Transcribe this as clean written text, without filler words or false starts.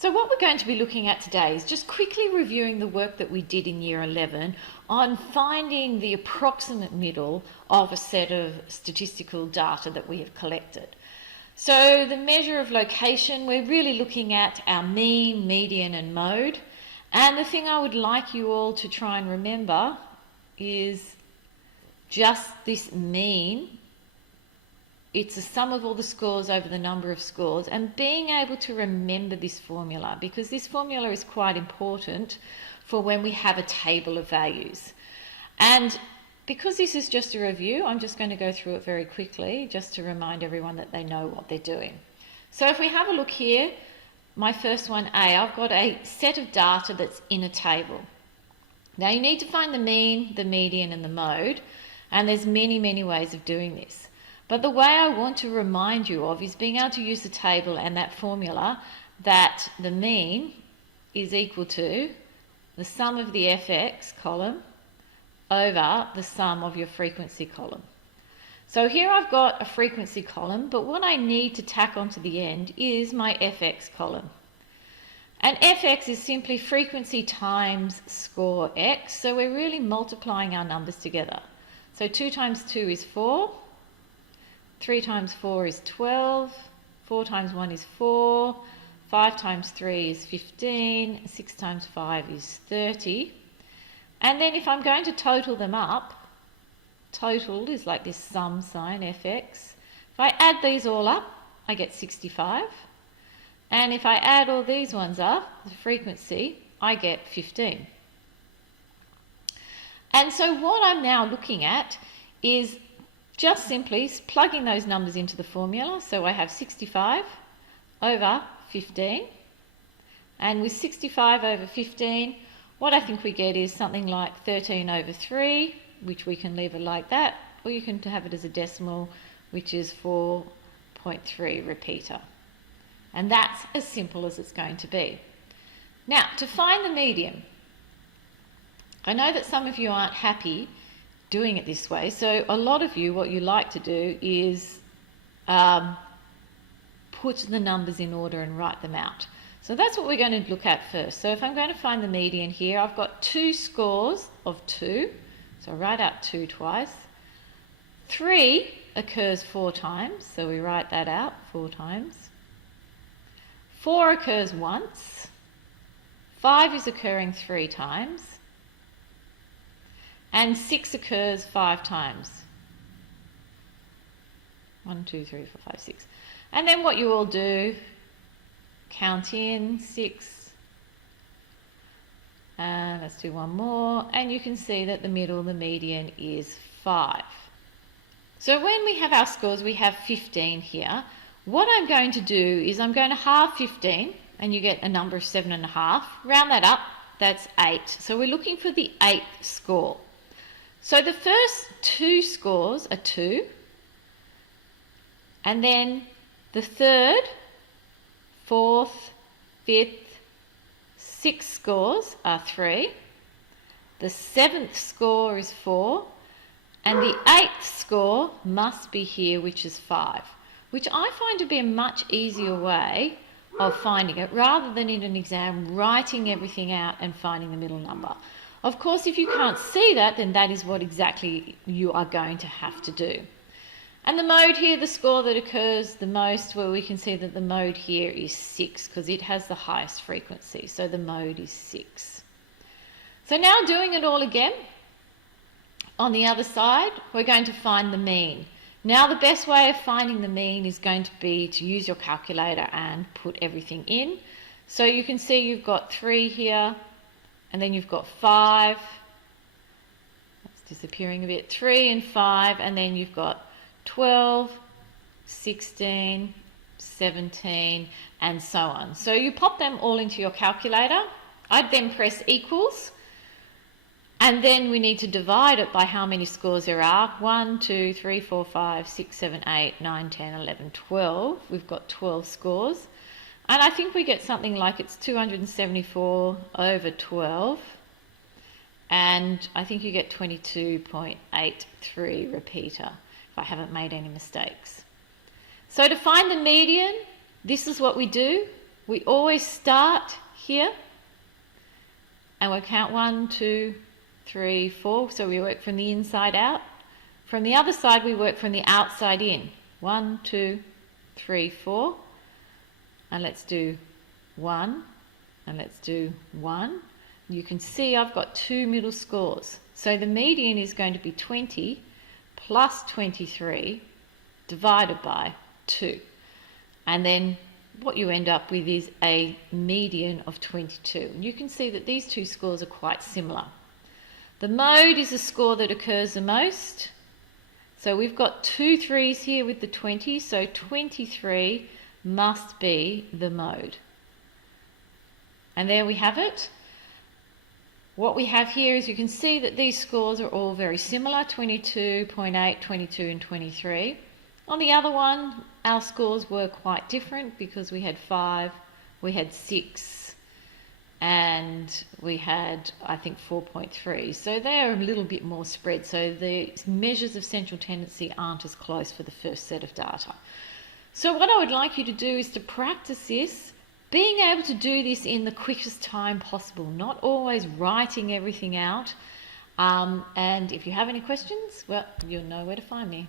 So what we're going to be looking at today is just quickly reviewing the work that we did in Year 11 on finding the approximate middle of a set of statistical data that we have collected. So the measure of location, we're really looking at our mean, median and mode. And the thing I would like you all to try and remember is just this mean. It's a sum of all the scores over the number of scores, and being able to remember this formula, because this formula is quite important for when we have a table of values. And because this is just a review, I'm just going to go through it very quickly just to remind everyone that they know what they're doing. So if we have a look here, my first one, A, I've got a set of data that's in a table. Now you need to find the mean, the median and the mode, and there's many ways of doing this. But the way I want to remind you of is being able to use the table and that formula that the mean is equal to the sum of the FX column over the sum of your frequency column. So here I've got a frequency column, but what I need to tack onto the end is my FX column. And FX is simply frequency times score X, so we're really multiplying our numbers together. So 2 times 2 is 4. 3 times 4 is 12, 4 times 1 is 4, 5 times 3 is 15, 6 times 5 is 30. And then if I'm going to total them up, total is like this sum sign, fx. If I add these all up, I get 65. And if I add all these ones up, the frequency, I get 15. And so what I'm now looking at is just simply plugging those numbers into the formula. So I have 65 over 15. And with 65 over 15, what I think we get is something like 13 over 3, which we can leave it like that. Or you can have it as a decimal, which is 4.3 repeater. And that's as simple as it's going to be. Now, to find the median, I know that some of you aren't happy doing it this way. So a lot of you, what you like to do is put the numbers in order and write them out. So that's what we're going to look at first. So if I'm going to find the median here, I've got 2 scores of 2. So I write out 2 twice. 3 occurs 4 times, so we write that out 4 times. 4 occurs once. 5 is occurring 3 times. And 6 occurs 5 times. 1, 2, 3, 4, 5, 6. And then what you all do, count in 6. And let's do one more. And you can see that the middle, the median, is 5. So when we have our scores, we have 15 here. What I'm going to do is I'm going to halve 15, and you get a number of 7.5. Round that up, that's 8. So we're looking for the 8th score. So the first 2 scores are 2, and then the 3rd, 4th, 5th, 6th scores are 3, the 7th score is 4, and the 8th score must be here, which is 5, which I find to be a much easier way of finding it, rather than in an exam writing everything out and finding the middle number. Of course, if you can't see that, then that is what exactly you are going to have to do. And the mode here, the score that occurs the most, well, we can see that the mode here is 6 because it has the highest frequency. So the mode is 6. So now doing it all again, on the other side, we're going to find the mean. Now the best way of finding the mean is going to be to use your calculator and put everything in. So you can see you've got 3 here, and then you've got 5, that's disappearing a bit, 3 and 5, and then you've got 12, 16, 17, and so on. So you pop them all into your calculator. I'd then press equals, and then we need to divide it by how many scores there are. 1, 2, 3, 4, 5, 6, 7, 8, 9, 10, 11, 12. We've got 12 scores. And I think we get something like it's 274 over 12. And I think you get 22.83 repeater, if I haven't made any mistakes. So to find the median, this is what we do. we always start here and we'll count 1, 2, 3, 4. So we work from the inside out. From the other side, we work from the outside in. 1, 2, 3, 4. And let's do 1. And let's do 1. You can see I've got 2 middle scores. So the median is going to be 20 plus 23 divided by 2. And then what you end up with is a median of 22. And you can see that these two scores are quite similar. The mode is the score that occurs the most. So we've got 2 3s here with the 20, so 23 must be the mode. And there we have it. What we have here is you can see that these scores are all very similar, 22.8, 22 and 23. On the other one, our scores were quite different because we had 5, we had 6, and we had, I think, 4.3. So they're a little bit more spread. So the measures of central tendency aren't as close for the first set of data. So what I would like you to do is to practice this, being able to do this in the quickest time possible, not always writing everything out. And if you have any questions, well, you'll know where to find me.